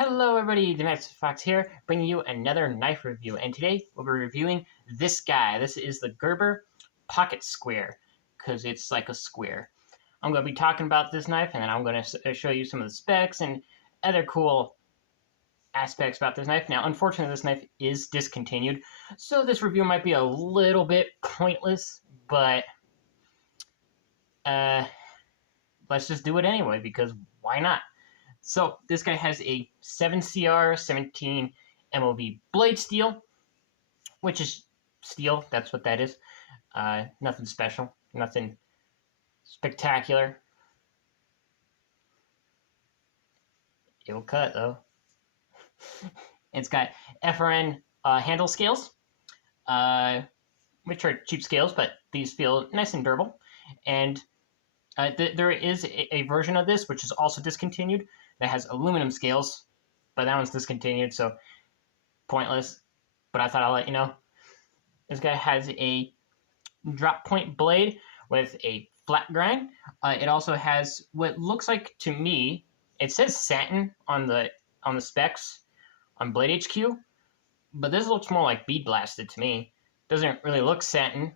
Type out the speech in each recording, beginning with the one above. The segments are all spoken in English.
Hello everybody, Domestic Fox here, bringing you another knife review, and today we'll be reviewing this guy. This is the Gerber Pocket Square, because it's like a square. I'm going to be talking about this knife, and then I'm going to show you some of the specs and other cool aspects about this knife. Now, unfortunately, this knife is discontinued, so this review might be a little bit pointless, but let's just do it anyway, because why not? So this guy has a 7CR 17 MOV blade steel, which is steel. That's what that is. Nothing special, nothing spectacular. It'll cut though. It's got FRN handle scales, which are cheap scales, but these feel nice and durable. And there is a version of this which is also discontinued that has aluminum scales, but that one's discontinued, so pointless. But I thought I'll let you know. This guy has a drop point blade with a flat grind. It also has what looks like, to me, it says satin on the specs on Blade HQ, but this looks more like bead blasted to me. Doesn't really look satin.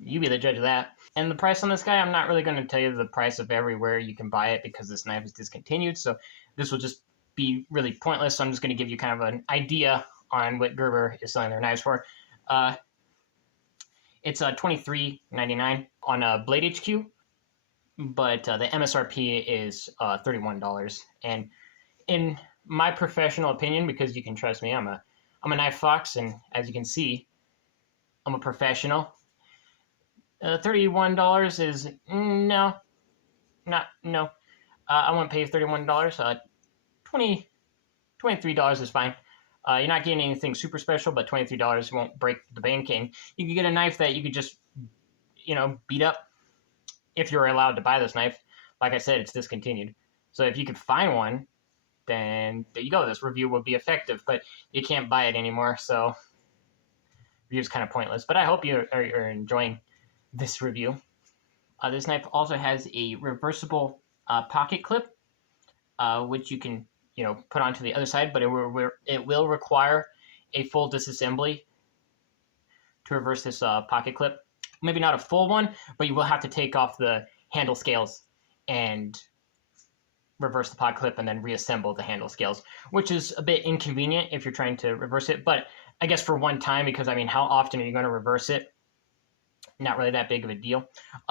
You be the judge of that. And the price on this guy, I'm not really going to tell you the price of everywhere you can buy it because this knife is discontinued, so this will just be really pointless. So I'm just going to give you kind of an idea on what Gerber is selling their knives for. It's $23.99 on Blade HQ, but the MSRP is $31. And in my professional opinion, because you can trust me, I'm a knife fox, and as you can see, I'm a professional. $31 is no. I won't pay $31. $23 is fine. You're not getting anything super special, but $23 won't break the bank, and you can get a knife that you could just, beat up if you're allowed to buy this knife. Like I said, it's discontinued. So if you could find one, then there you go. This review will be effective, but you can't buy it anymore, so review's kind of pointless. But I hope you are enjoying this review. This knife also has a reversible pocket clip, which you can put onto the other side, but it will require a full disassembly to reverse this pocket clip. Maybe not a full one, but you will have to take off the handle scales and reverse the pocket clip and then reassemble the handle scales, which is a bit inconvenient if you're trying to reverse it, but I guess for one time, because how often are you going to reverse it? Not really that big of a deal.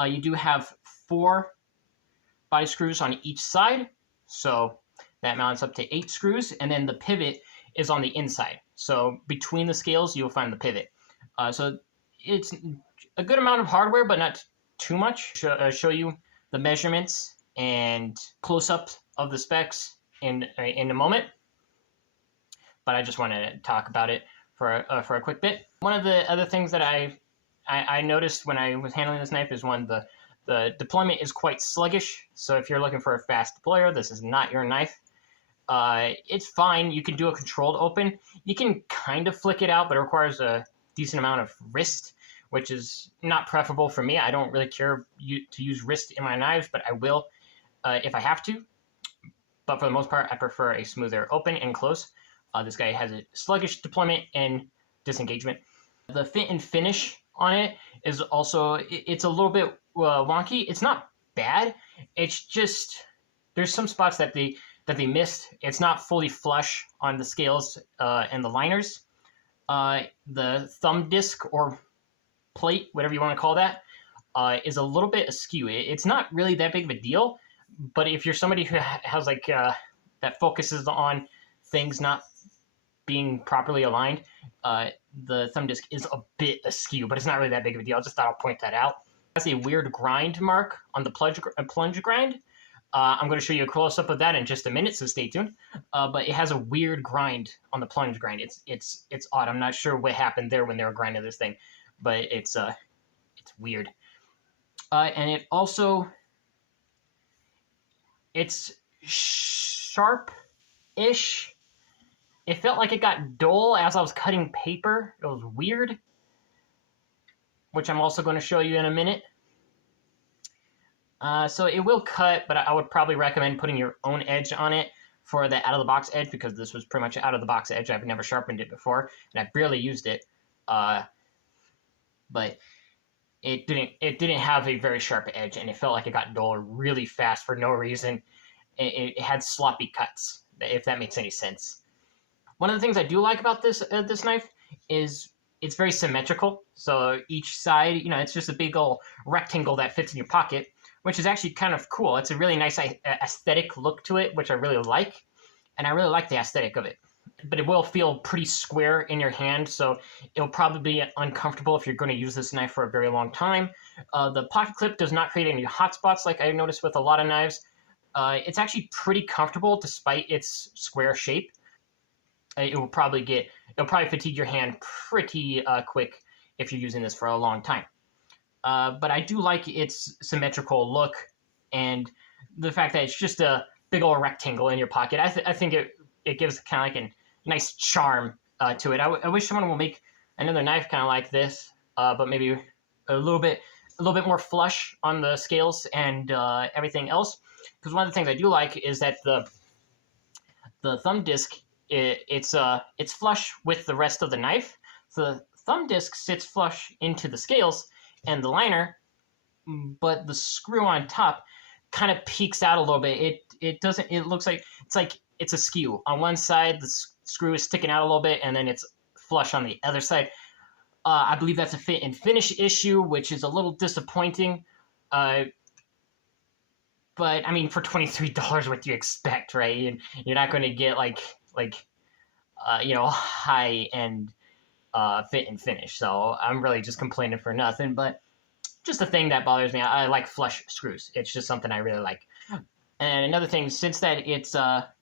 You do have 4 body screws on each side, so that mounts up to 8 screws, and then the pivot is on the inside. So between the scales, you'll find the pivot. So it's a good amount of hardware, but not too much. Show you the measurements and close-ups of the specs in a moment. But I just wanted to talk about it for a quick bit. One of the other things that I noticed when I was handling this knife is the deployment is quite sluggish. So if you're looking for a fast deployer, this is not your knife. It's fine. You can do a controlled open. You can kind of flick it out, but it requires a decent amount of wrist, which is not preferable for me. I don't really care to use wrist in my knives, but I will if I have to. But for the most part, I prefer a smoother open and close. This guy has a sluggish deployment and disengagement. The fit and finish on it is also, it's a little bit wonky. It's not bad. It's just there's some spots that they missed. It's not fully flush on the scales and the liners. The thumb disc or plate, whatever you want to call that, is a little bit askew. It's not really that big of a deal, but if you're somebody who has that focuses on things not being properly aligned, the thumb disc is a bit askew, but it's not really that big of a deal. I just thought I'll point that out. It has a weird grind mark on the plunge grind. I'm going to show you a close-up of that in just a minute, so stay tuned. But it has a weird grind on the plunge grind. It's odd. I'm not sure what happened there when they were grinding this thing, but it's weird. And it also, it's sharp-ish. It felt like it got dull as I was cutting paper. It was weird, which I'm also going to show you in a minute. So it will cut, but I would probably recommend putting your own edge on it for the out of the box edge, because this was pretty much out of the box edge. I've never sharpened it before, and I barely used it. But it didn't have a very sharp edge, and it felt like it got dull really fast for no reason. It had sloppy cuts, if that makes any sense. One of the things I do like about this knife is it's very symmetrical. So each side, it's just a big old rectangle that fits in your pocket, which is actually kind of cool. It's a really nice aesthetic look to it, which I really like, and I really like the aesthetic of it. But it will feel pretty square in your hand, so it'll probably be uncomfortable if you're going to use this knife for a very long time. The pocket clip does not create any hot spots like I noticed with a lot of knives. It's actually pretty comfortable despite its square shape. It'll probably fatigue your hand pretty quick if you're using this for a long time. But I do like its symmetrical look and the fact that it's just a big old rectangle in your pocket. I think it gives kind of like a nice charm to it. I wish someone would make another knife kind of like this, but maybe a little bit more flush on the scales and everything else. Because one of the things I do like is that the thumb disc it's flush with the rest of the knife. So the thumb disc sits flush into the scales and the liner, but the screw on top kind of peeks out a little bit. It doesn't. It looks like it's askew. On one side, the screw is sticking out a little bit, and then it's flush on the other side. I believe that's a fit and finish issue, which is a little disappointing. But I mean, for $23, what do you expect, right? You're not going to get like high end fit and finish. So I'm really just complaining for nothing. But just a thing that bothers me. I like flush screws. It's just something I really like. And another thing, since that it's got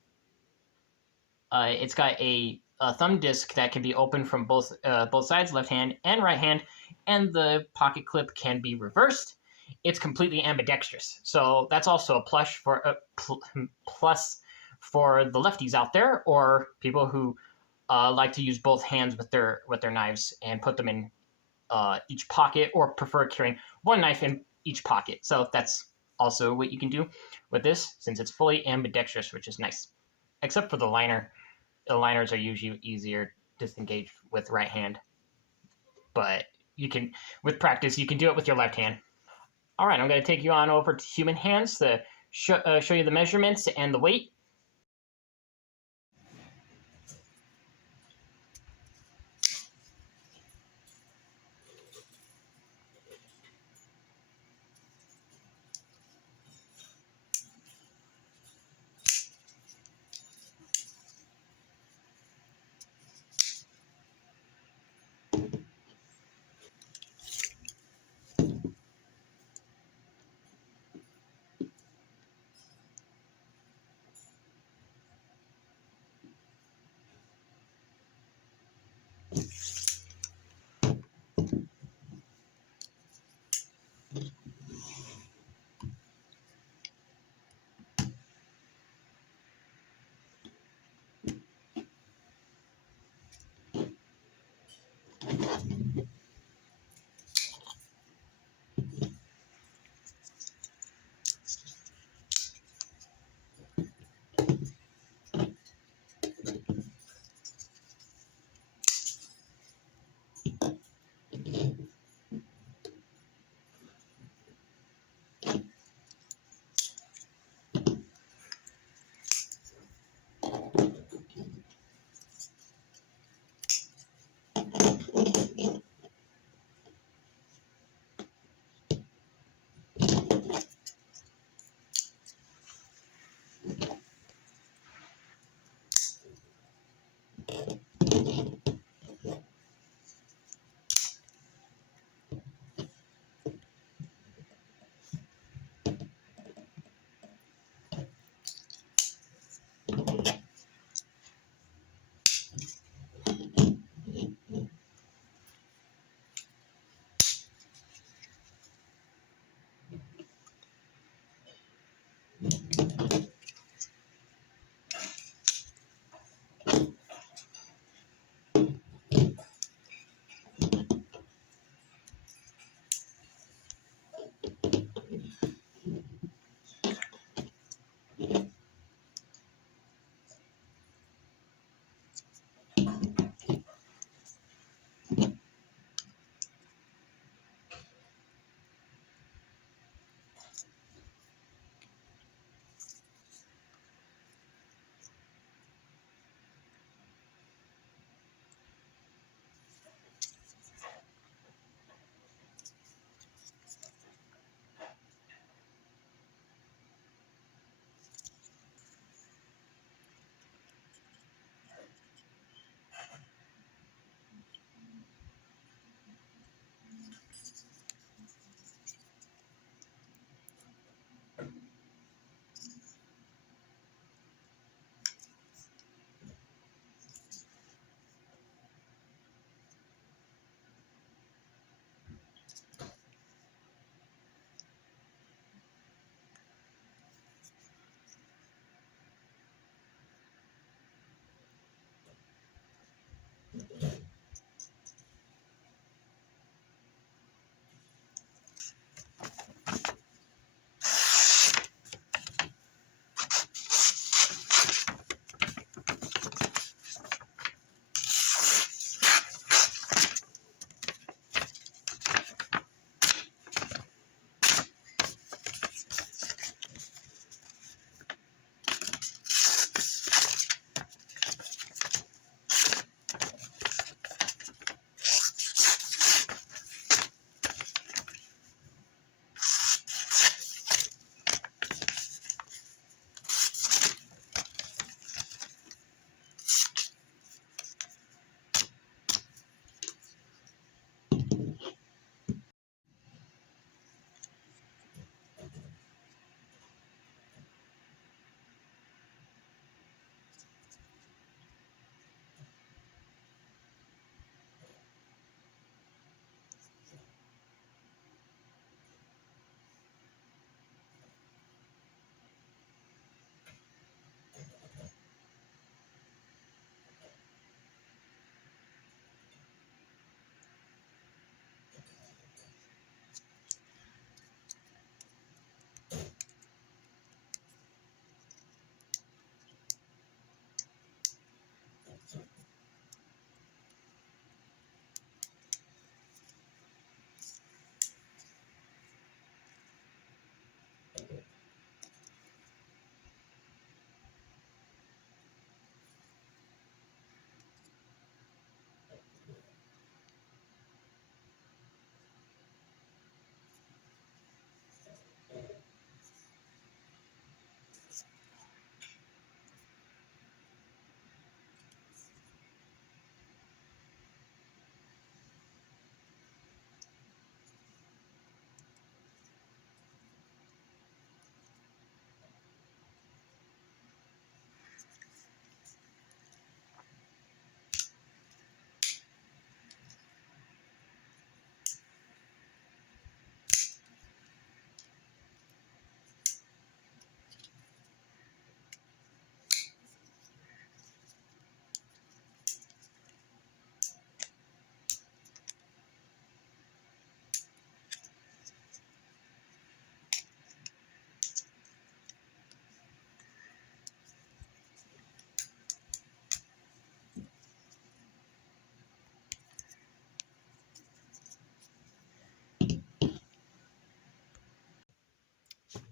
a thumb disc that can be opened from both sides, left hand and right hand, and the pocket clip can be reversed. It's completely ambidextrous, so that's also a plus for the lefties out there, or people who like to use both hands with their knives and put them in each pocket, or prefer carrying one knife in each pocket. So that's also what you can do with this, since it's fully ambidextrous, which is nice. Except for the liner. The liners are usually easier to disengage with right hand. But with practice, you can do it with your left hand. All right, I'm going to take you on over to human hands to show you the measurements and the weight.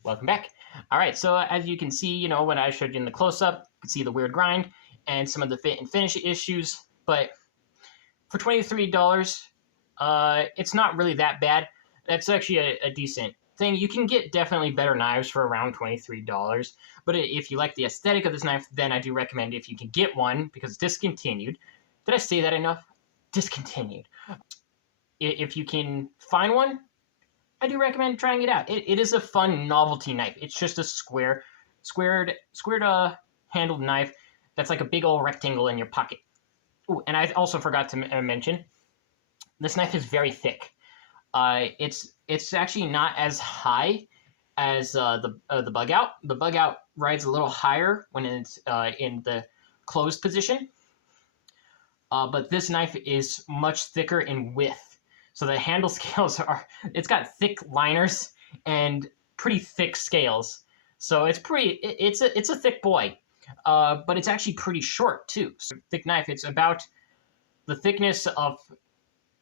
Welcome back. All right, so as you can see, you know, when I showed you in the close-up, you can see the weird grind and some of the fit and finish issues, but for $23, it's not really that bad. That's actually a decent thing. You can get definitely better knives for around $23, but if you like the aesthetic of this knife, then I do recommend if you can get one, because it's discontinued. Did I say that enough? Discontinued. If you can find one, I do recommend trying it out. It is a fun novelty knife. It's just a squared handled knife that's like a big old rectangle in your pocket. Ooh, and I also forgot to mention, this knife is very thick. It's actually not as high as the bug out. The bug out rides a little higher when it's in the closed position, but this knife is much thicker in width. So the handle scales it's got thick liners and pretty thick scales. So it's a thick boy, but it's actually pretty short too. So thick knife, it's about the thickness of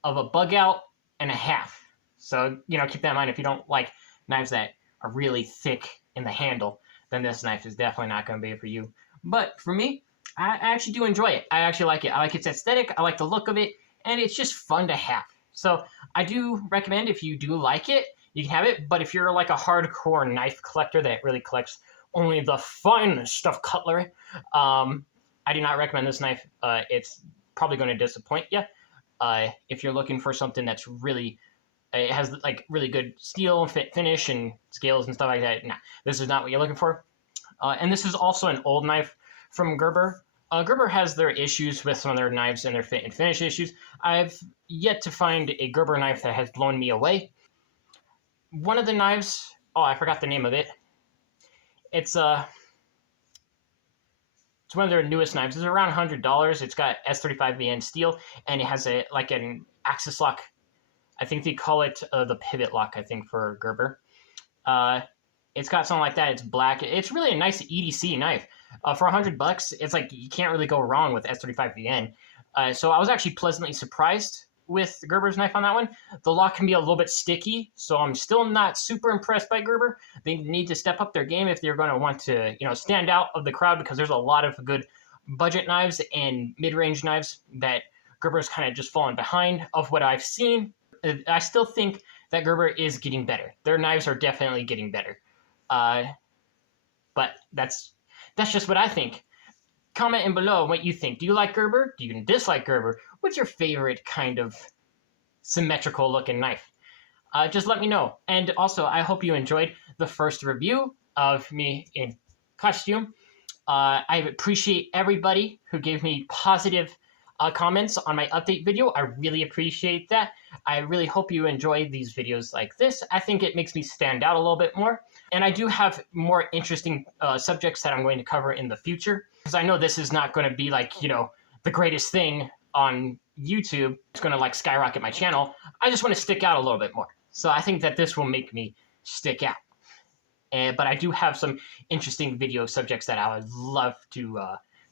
a bug out and a half. So, you know, keep that in mind. If you don't like knives that are really thick in the handle, then this knife is definitely not going to be for you. But for me, I actually do enjoy it. I actually like it. I like its aesthetic. I like the look of it, and it's just fun to have. So I do recommend, if you do like it, you can have it. But if you're like a hardcore knife collector that really collects only the finest of cutlery, I do not recommend this knife. It's probably going to disappoint you. If you're looking for something that's really, it has like really good steel and fit finish and scales and stuff like that, nah, this is not what you're looking for. And this is also an old knife from Gerber. Gerber has their issues with some of their knives and their fit and finish issues. I've yet to find a Gerber knife that has blown me away. One of the knives, oh, I forgot the name of it. It's one of their newest knives. It's around $100. It's got S35VN steel, and it has an axis lock. I think they call it the pivot lock, I think, for Gerber. It's got something like that. It's black. It's really a nice EDC knife. For $100, it's like you can't really go wrong with S35VN. So I was actually pleasantly surprised with Gerber's knife on that one. The lock can be a little bit sticky, so I'm still not super impressed by Gerber. They need to step up their game if they're going to want to, you know, stand out of the crowd, because there's a lot of good budget knives and mid-range knives that Gerber's kind of just fallen behind of what I've seen. I still think that Gerber is getting better. Their knives are definitely getting better. But that's just what I think. Comment in below what you think. Do you like Gerber? Do you dislike Gerber? What's your favorite kind of symmetrical looking knife? Just let me know. And also, I hope you enjoyed the first review of me in costume. I appreciate everybody who gave me positive comments on my update video. I really appreciate that. I really hope you enjoy these videos like this. I think it makes me stand out a little bit more. And I do have more interesting subjects that I'm going to cover in the future, because I know this is not going to be like, you know, the greatest thing on YouTube. It's going to like skyrocket my channel. I just want to stick out a little bit more. So I think that this will make me stick out. But I do have some interesting video subjects that I would love to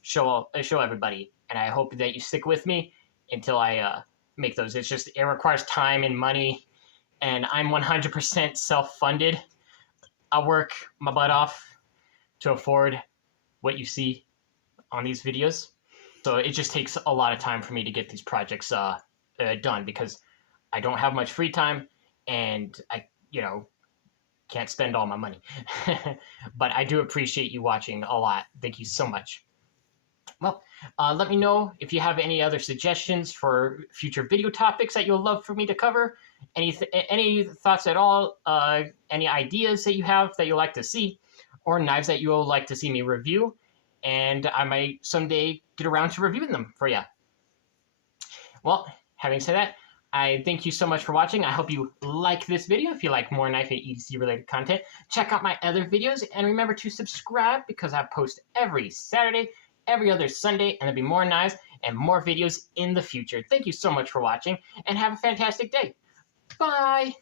show everybody. And I hope that you stick with me until I make those. It requires time and money, and I'm 100% self-funded. I work my butt off to afford what you see on these videos. So it just takes a lot of time for me to get these projects done, because I don't have much free time, and I, you know, can't spend all my money. But I do appreciate you watching a lot. Thank you so much. Well, let me know if you have any other suggestions for future video topics that you'll love for me to cover. Any thoughts at all, any ideas that you have that you'd like to see, or knives that you'll like to see me review, and I might someday get around to reviewing them for you. Well, having said that, I thank you so much for watching. I hope you like this video. If you like more knife and EDC related content, check out my other videos, and remember to subscribe, because I post every Saturday, every other Sunday, and there'll be more knives and more videos in the future. Thank you so much for watching, and have a fantastic day. Bye!